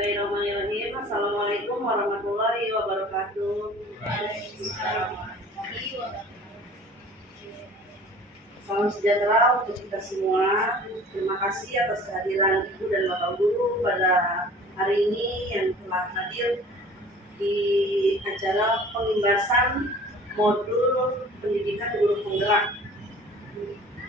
Bismillahirrahmanirrahim. Assalamualaikum warahmatullahi wabarakatuh. Salam sejahtera untuk kita semua. Terima kasih atas kehadiran Ibu dan Bapak Guru pada hari ini yang telah hadir di acara pengimbasan modul pendidikan guru penggerak.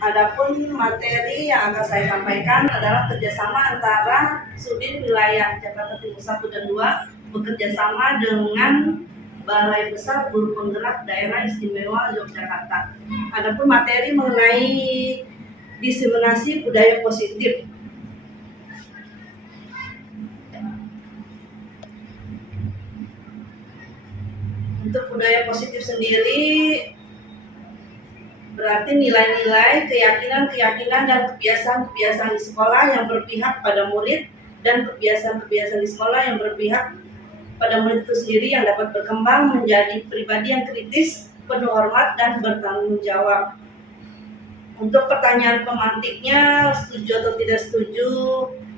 Adapun materi yang akan saya sampaikan adalah kerjasama antara Sudin Wilayah Jakarta Timur 1 dan 2 bekerjasama dengan Balai Besar Guru Penggerak Daerah Istimewa Yogyakarta. Adapun materi mengenai diseminasi budaya positif. Untuk budaya positif sendiri berarti nilai-nilai, keyakinan-keyakinan, dan kebiasaan-kebiasaan di sekolah yang berpihak pada murid dan kebiasaan-kebiasaan di sekolah yang berpihak pada murid itu sendiri yang dapat berkembang menjadi pribadi yang kritis, penuh hormat, dan bertanggung jawab. Untuk pertanyaan pemantiknya, setuju atau tidak setuju,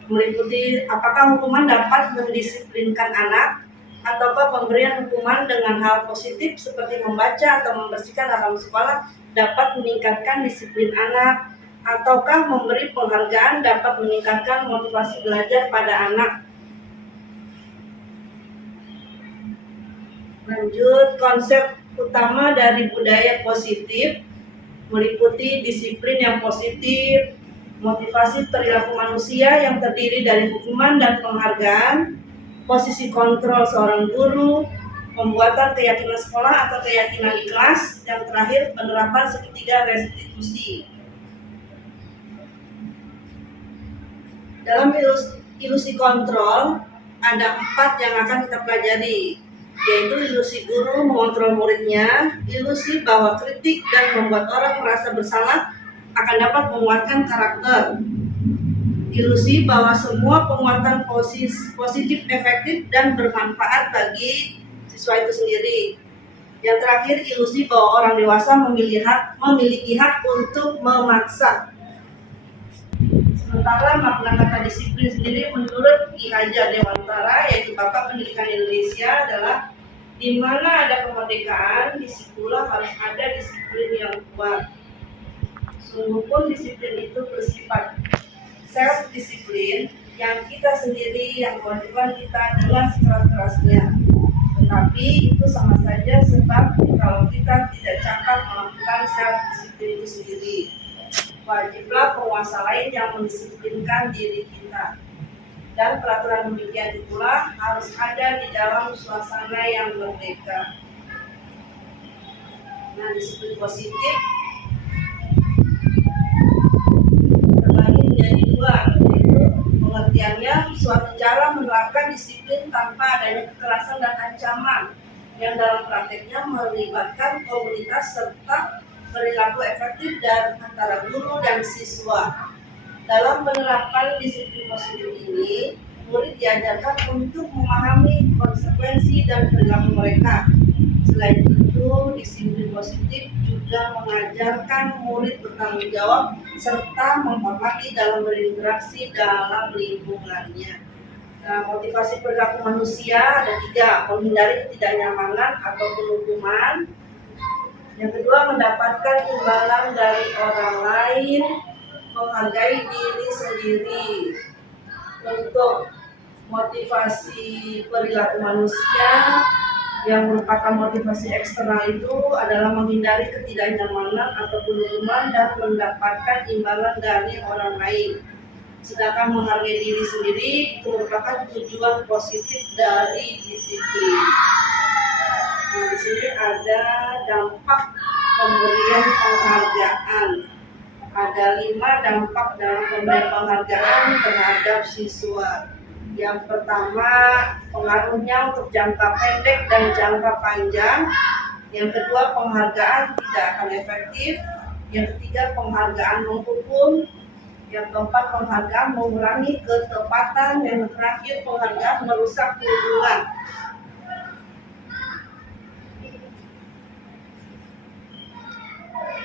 meliputi apakah hukuman dapat mendisiplinkan anak, ataukah pemberian hukuman dengan hal positif seperti membaca atau membersihkan halaman sekolah dapat meningkatkan disiplin anak, ataukah memberi penghargaan dapat meningkatkan motivasi belajar pada anak. Lanjut, konsep utama dari budaya positif meliputi disiplin yang positif, motivasi perilaku manusia yang terdiri dari hukuman dan penghargaan, posisi kontrol seorang guru, pembuatan keyakinan sekolah atau keyakinan ikhlas, yang terakhir penerapan segitiga restitusi. Dalam ilusi kontrol ada 4 yang akan kita pelajari, yaitu ilusi guru mengontrol muridnya, ilusi bahwa kritik dan membuat orang merasa bersalah akan dapat menguatkan karakter, ilusi bahwa semua penguatan positif efektif dan bermanfaat bagi siswa itu sendiri. Yang terakhir, ilusi bahwa orang dewasa memiliki hak untuk memaksa. Sementara makna kata disiplin sendiri menurut Ki Hajar Dewantara, yaitu Bapak Pendidikan Indonesia, adalah di mana ada kemerdekaan, disitulah harus ada disiplin yang kuat. Sungguh pun disiplin itu bersifat self-disiplin yang kita sendiri yang melakukan kita dengan sekeras-kerasnya. Tetapi itu sama saja sebab kalau kita tidak cakap melakukan self-disiplin itu sendiri. Wajiblah penguasa lain yang mendisiplinkan diri kita. Dan peraturan demikian itulah harus ada di dalam suasana yang merdeka. Nah, disiplin positif terbagi menjadi 2, yaitu pengertiannya suatu cara menerapkan disiplin tanpa adanya kekerasan dan ancaman, yang dalam prakteknya melibatkan komunitas serta perilaku efektif dan antara guru dan siswa. Dalam penerapan disiplin positif ini, murid diajarkan untuk memahami konsekuensi dan perilaku mereka. Selain itu, disiplin positif juga mengajarkan murid bertanggung jawab serta menghormati dalam berinteraksi dalam lingkungannya. Nah, motivasi perilaku manusia ada 3, menghindari ketidaknyamanan atau hukuman. Yang kedua, mendapatkan imbalan dari orang lain, menghargai diri sendiri. Untuk motivasi perilaku manusia yang merupakan motivasi eksternal itu adalah menghindari ketidaknyamanan atau hukuman dan mendapatkan imbalan dari orang lain. Sedangkan menghargai diri sendiri itu merupakan tujuan positif dari disiplin. Nah, di sini ada dampak pemberian penghargaan. Ada 5 dampak dalam pemberian penghargaan terhadap siswa. Yang pertama, pengaruhnya untuk jangka pendek dan jangka panjang. Yang kedua, penghargaan tidak akan efektif. Yang ketiga, penghargaan menghukum. Yang keempat, penghargaan mengurangi ketepatan. Yang terakhir, penghargaan merusak hubungan.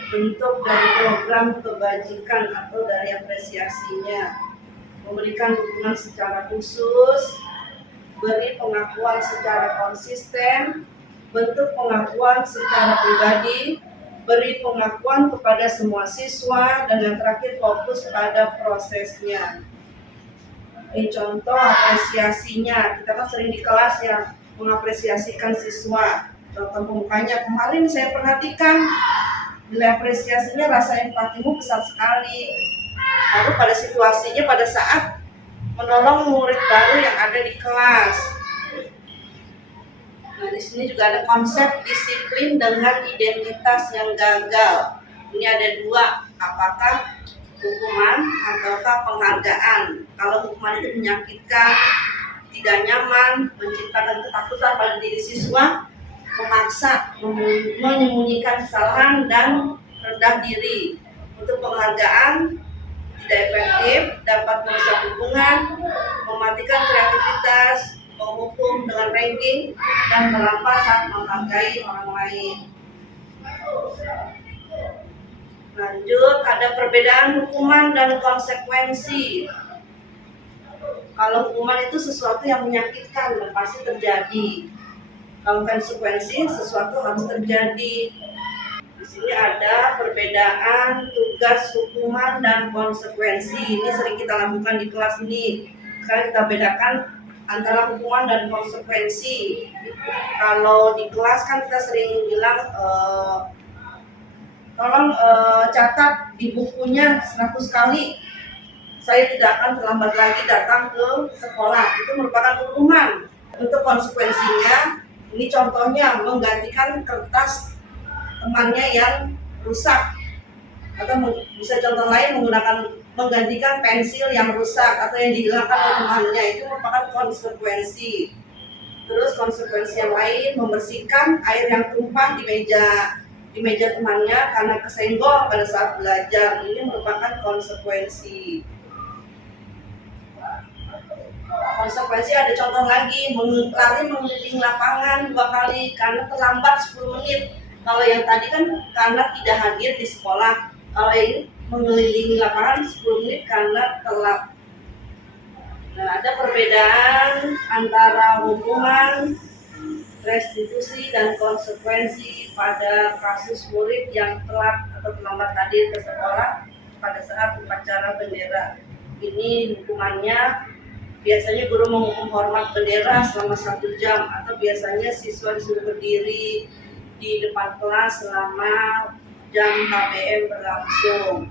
Bentuk dari program kebajikan atau dari apresiasinya: memberikan dukungan secara khusus, beri pengakuan secara konsisten, bentuk pengakuan secara pribadi, beri pengakuan kepada semua siswa, dan yang terakhir fokus pada prosesnya. Ini contoh apresiasinya. Kita kan sering di kelas ya mengapresiasikan siswa. Contoh pembukanya kemarin saya perhatikan, nilai apresiasinya rasa empatimu besar sekali. Lalu pada situasinya pada saat menolong murid baru yang ada di kelas. Nah, di sini juga ada konsep disiplin dengan identitas yang gagal. Ini ada dua, apakah hukuman ataukah penghargaan. Kalau hukuman itu menyakitkan, tidak nyaman, menciptakan ketakutan pada diri siswa, memaksa, menyembunyikan kesalahan dan rendah diri. Untuk penghargaan tidak efektif, dapat merusak hubungan, mematikan kreativitas, menghukum dengan ranking, dan merampas hak menghargai orang lain. Lanjut, ada perbedaan hukuman dan konsekuensi. Kalau hukuman itu sesuatu yang menyakitkan dan pasti terjadi. Kalau konsekuensi sesuatu harus terjadi. Di sini ada perbedaan tugas hukuman dan konsekuensi. Ini sering kita lakukan di kelas ini. Sekarang kita bedakan antara hukuman dan konsekuensi. Kalau di kelas kan kita sering bilang tolong catat di bukunya 100 kali saya tidak akan terlambat lagi datang ke sekolah. Itu merupakan hukuman. Untuk konsekuensinya, ini contohnya menggantikan kertas temannya yang rusak, atau bisa contoh lain menggantikan pensil yang rusak atau yang dihilangkan oleh temannya. Itu merupakan konsekuensi. Terus konsekuensi yang lain, membersihkan air yang tumpah di meja temannya karena kesenggol pada saat belajar. Ini merupakan konsekuensi. Konsekuensi ada contoh lagi, lari mengelilingi lapangan 2 kali karena terlambat 10 menit. Kalau yang tadi kan karena tidak hadir di sekolah. Kalau ini mengelilingi lapangan 10 menit karena telat. Nah, ada perbedaan antara hukuman, restitusi, dan konsekuensi pada kasus murid yang telat atau terlambat hadir ke sekolah pada saat upacara bendera. Ini hukumannya, biasanya guru menghukum hormat bendera selama 1 jam, atau biasanya siswa disuruh berdiri di depan kelas selama jam KBM berlangsung.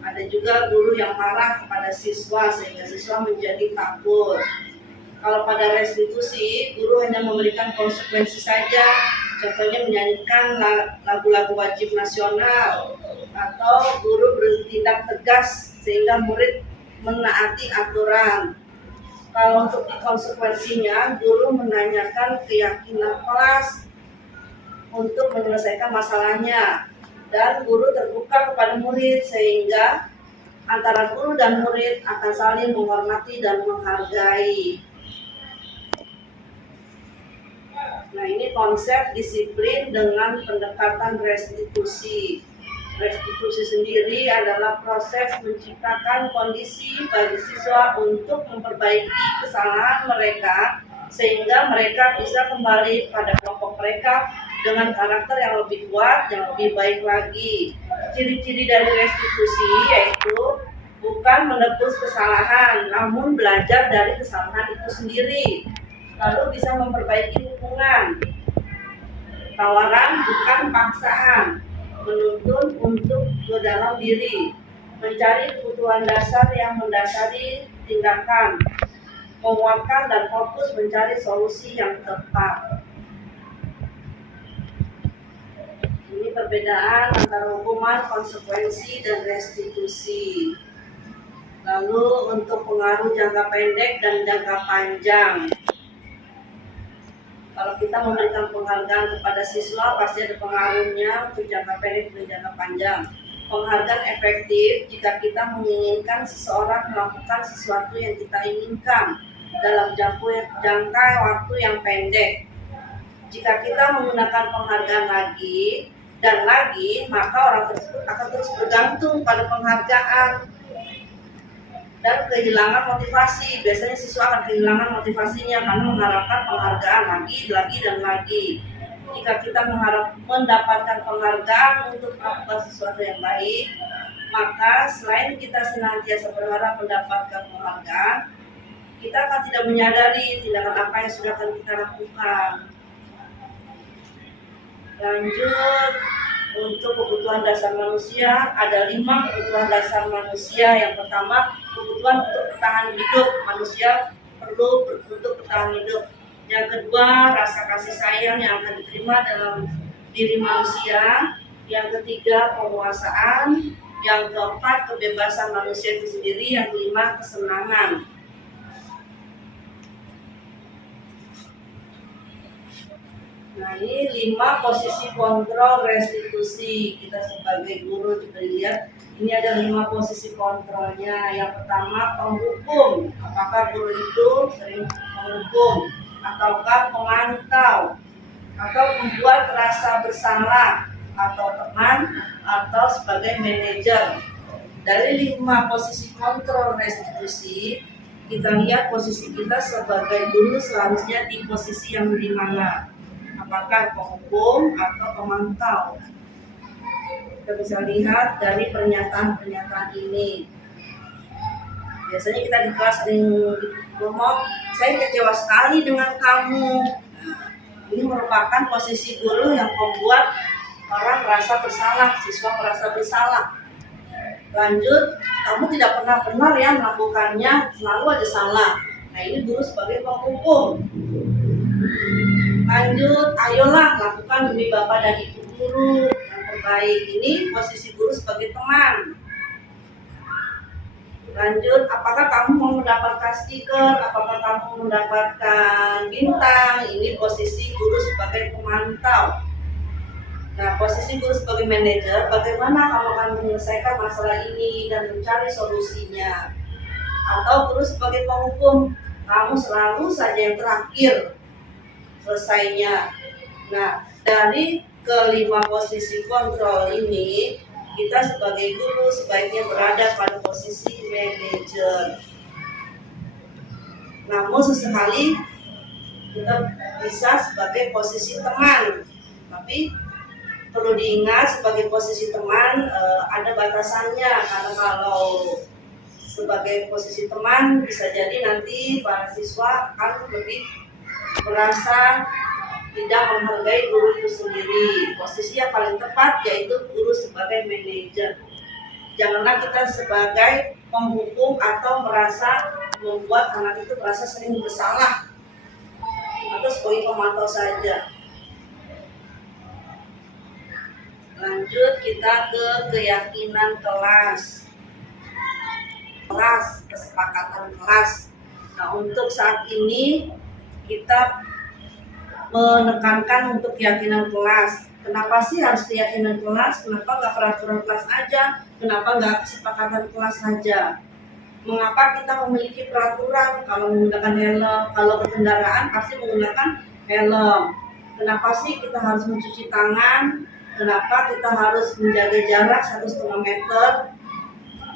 Ada juga guru yang marah kepada siswa sehingga siswa menjadi takut. Kalau pada restitusi, guru hanya memberikan konsekuensi saja, contohnya menyanyikan lagu-lagu wajib nasional, atau guru bertindak tegas sehingga murid menaati aturan. Kalau untuk di konsekuensinya, guru menanyakan keyakinan kelas untuk menyelesaikan masalahnya, dan guru terbuka kepada murid sehingga antara guru dan murid akan saling menghormati dan menghargai. Nah, ini konsep disiplin dengan pendekatan restitusi. Restitusi sendiri adalah proses menciptakan kondisi bagi siswa untuk memperbaiki kesalahan mereka sehingga mereka bisa kembali pada kelompok mereka dengan karakter yang lebih kuat, yang lebih baik lagi. Ciri-ciri dari restitusi yaitu bukan menebus kesalahan, namun belajar dari kesalahan itu sendiri. Lalu bisa memperbaiki hubungan. Tawaran bukan paksaan, menuntun untuk ke dalam diri, mencari kebutuhan dasar yang mendasari tindakan, menguatkan dan fokus mencari solusi yang tepat. Ini perbedaan antara hukuman, konsekuensi, dan restitusi. Lalu untuk pengaruh jangka pendek dan jangka panjang. Kalau kita memberikan penghargaan kepada siswa, pasti ada pengaruhnya untuk jangka pendek dan jangka panjang. Penghargaan efektif jika kita menginginkan seseorang melakukan sesuatu yang kita inginkan dalam jangka waktu yang pendek. Jika kita menggunakan penghargaan lagi dan lagi, maka orang tersebut akan terus bergantung pada penghargaan. dan kehilangan motivasi. Biasanya siswa akan kehilangan motivasinya karena mengharapkan penghargaan lagi dan lagi. Jika kita mendapatkan penghargaan untuk melakukan sesuatu yang baik, maka selain kita senantiasa berharap mendapatkan penghargaan, kita akan tidak menyadari tindakan apa yang sudah akan kita lakukan. Lanjut, untuk kebutuhan dasar manusia, ada 5 kebutuhan dasar manusia. Yang pertama, kebutuhan untuk bertahan hidup. Manusia perlu untuk bertahan hidup. Yang kedua, rasa kasih sayang yang akan diterima dalam diri manusia. Yang ketiga, penguasaan. Yang keempat, kebebasan manusia itu sendiri. Yang kelima, kesenangan. Nah, ini 5 posisi kontrol restitusi. Kita sebagai guru lihat, ini ada 5 posisi kontrolnya. Yang pertama, penghukum. Apakah guru itu sering menghukum ataukah pemantau, atau membuat rasa bersalah, atau teman, atau sebagai manajer. Dari 5 posisi kontrol restitusi, kita lihat posisi kita sebagai guru seharusnya di posisi yang di mana? Apakah penghukum atau pemantau? Kita bisa lihat dari pernyataan-pernyataan ini. Biasanya kita di kelas sering ngomong, saya kecewa sekali dengan kamu. Ini merupakan posisi guru yang membuat orang merasa bersalah, siswa merasa bersalah. Lanjut, kamu tidak pernah benar ya melakukannya, selalu ada salah. Nah, ini guru sebagai penghukum. Lanjut, ayolah lakukan demi Bapak dan Ibu guru yang terbaik. Ini posisi guru sebagai teman. Lanjut, apakah kamu mau mendapatkan stiker? Apakah kamu mau mendapatkan bintang? Ini posisi guru sebagai pemantau. Nah, posisi guru sebagai manajer, bagaimana kamu akan menyelesaikan masalah ini dan mencari solusinya? Atau guru sebagai penghukum, kamu selalu saja yang terakhir selesainya. Nah, dari kelima posisi kontrol ini, kita sebagai guru sebaiknya berada pada posisi manajer. Namun sesekali kita bisa sebagai posisi teman, tapi perlu diingat sebagai posisi teman ada batasannya, karena kalau sebagai posisi teman bisa jadi nanti para siswa akan lebih merasa tidak menghargai guru itu sendiri. Posisi yang paling tepat yaitu guru sebagai manajer. Janganlah kita sebagai penghukum atau merasa membuat anak itu merasa sering bersalah atau sebagai pemantau saja. Lanjut, kita ke keyakinan kelas, kesepakatan kelas. Nah, untuk saat ini kita menekankan untuk keyakinan kelas. Kenapa sih harus keyakinan kelas? Kenapa nggak peraturan kelas aja? Kenapa nggak kesepakatan kelas saja? Mengapa kita memiliki peraturan kalau menggunakan helm? Kalau berkendaraan pasti menggunakan helm. Kenapa sih kita harus mencuci tangan? Kenapa kita harus menjaga jarak 1,5 meter?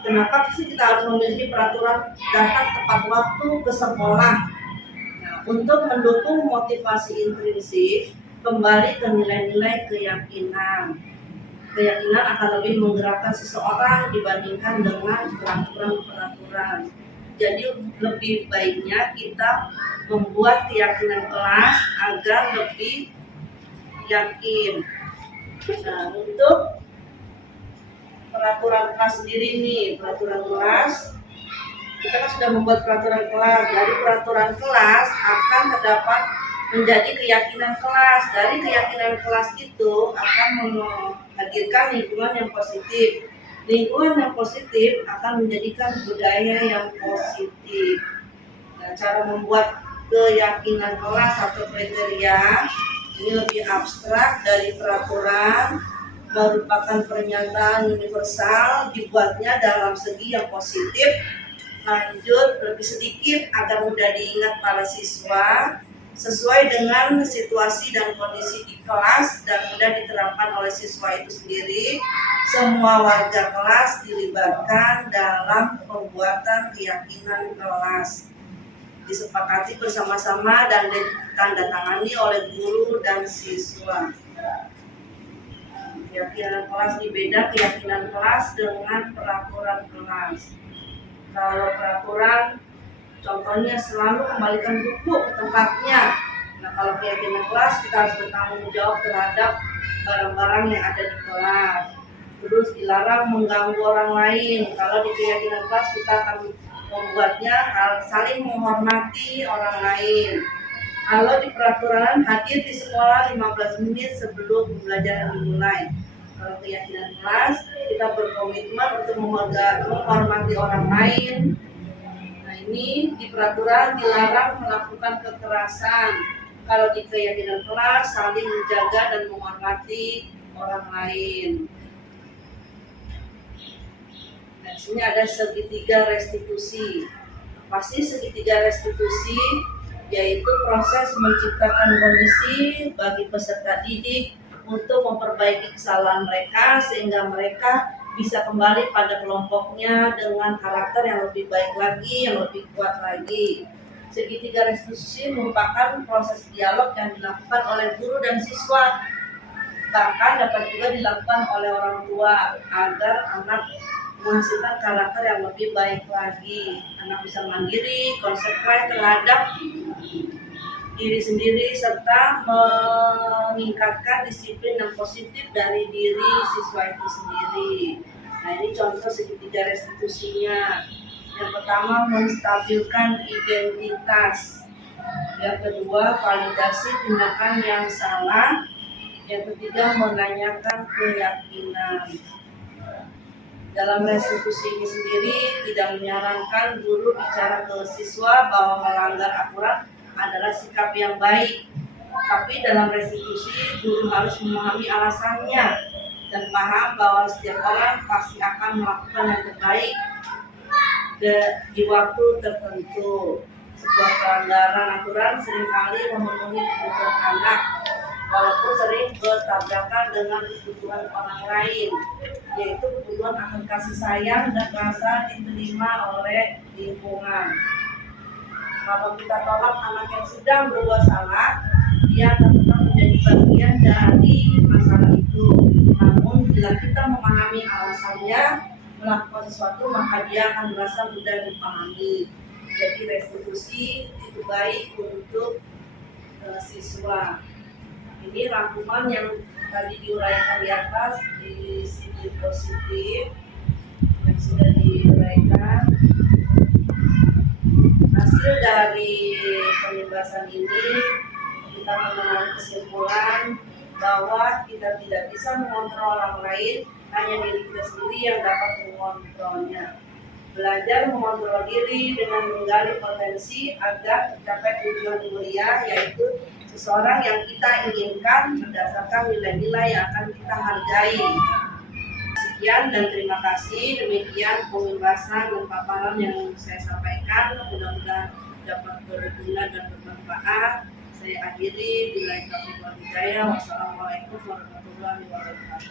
Kenapa sih kita harus memiliki peraturan datang tepat waktu ke sekolah? Untuk mendukung motivasi intrinsik, kembali ke nilai-nilai keyakinan. Keyakinan akan lebih menggerakkan seseorang dibandingkan dengan peraturan-peraturan. Jadi lebih baiknya kita membuat keyakinan kelas agar lebih yakin. Nah, untuk peraturan kelas sendiri nih, peraturan kelas kita kan sudah membuat peraturan kelas. Dari peraturan kelas akan terdapat menjadi keyakinan kelas. Dari keyakinan kelas itu akan menghadirkan lingkungan yang positif. Lingkungan yang positif akan menjadikan budaya yang positif. Nah, cara membuat keyakinan kelas atau kriteria ini lebih abstrak dari peraturan, merupakan pernyataan universal, dibuatnya dalam segi yang positif. Lanjut, lebih sedikit agar mudah diingat para siswa. sesuai dengan situasi dan kondisi di kelas dan mudah diterapkan oleh siswa itu sendiri. Semua warga kelas dilibatkan dalam pembuatan keyakinan kelas, disepakati bersama-sama dan ditandatangani oleh guru dan siswa. Keyakinan kelas dibeda keyakinan kelas dengan peraturan kelas. Kalau peraturan, contohnya selalu kembalikan buku ke tempatnya. Nah, kalau keyakinan kelas kita harus bertanggung jawab terhadap barang-barang yang ada di kelas. Terus dilarang mengganggu orang lain. Kalau di keyakinan kelas kita akan membuatnya saling menghormati orang lain. Kalau di peraturan, hadir di sekolah 15 menit sebelum pembelajaran dimulai. Kalau keyakinan kelas, kita berkomitmen untuk menghormati orang lain. Nah, ini di peraturan dilarang melakukan kekerasan. Kalau di keyakinan kelas, saling menjaga dan menghormati orang lain. Nah, di sini ada segitiga restitusi. Pasti segitiga restitusi yaitu proses menciptakan kondisi bagi peserta didik untuk memperbaiki kesalahan mereka sehingga mereka bisa kembali pada kelompoknya dengan karakter yang lebih baik lagi, yang lebih kuat lagi. Segitiga restitusi merupakan proses dialog yang dilakukan oleh guru dan siswa, bahkan dapat juga dilakukan oleh orang tua agar anak menghasilkan karakter yang lebih baik lagi. Anak bisa mandiri, konsekuen terhadap diri sendiri, serta meningkatkan disiplin yang positif dari diri siswa itu sendiri. Nah, ini contoh segitiga restitusinya. Yang pertama, menstabilkan identitas. Yang kedua, validasi tindakan yang salah. Yang ketiga, menanyakan keyakinan. Dalam restitusi ini sendiri tidak menyarankan guru bicara ke siswa bahwa melanggar aturan adalah sikap yang baik. Tapi dalam restitusi guru harus memahami alasannya dan paham bahwa setiap orang pasti akan melakukan yang terbaik di waktu tertentu. Sebuah pelanggaran aturan seringkali memenuhi kebutuhan anak, walaupun sering bertabrakan dengan kebutuhan orang lain, yaitu kebutuhan akan kasih sayang dan rasa diterima oleh lingkungan. Kalau kita tolak anak yang sedang berbuat salah, dia akan tetap menjadi bagian dari masalah itu. Namun bila kita memahami alasannya melakukan sesuatu, maka dia akan merasa mudah dipahami. Jadi restitusi itu baik untuk siswa. Ini rangkuman yang tadi diuraikan di atas di sisi positif yang sudah diuraikan. Hasil dari pembahasan ini kita mengenai kesimpulan bahwa kita tidak bisa mengontrol orang lain, hanya diri kita sendiri yang dapat mengontrolnya. Belajar mengontrol diri dengan menggali potensi agar tercapai tujuan mulia, yaitu seseorang yang kita inginkan berdasarkan nilai-nilai yang akan kita hargai. Sekian dan terima kasih. Demikian pembahasan dan paparan yang saya sampaikan. Mudah-mudahan dapat berguna dan bermanfaat. Saya akhiri. Bila taufiq wal hidayah. Wassalamualaikum warahmatullahi wabarakatuh.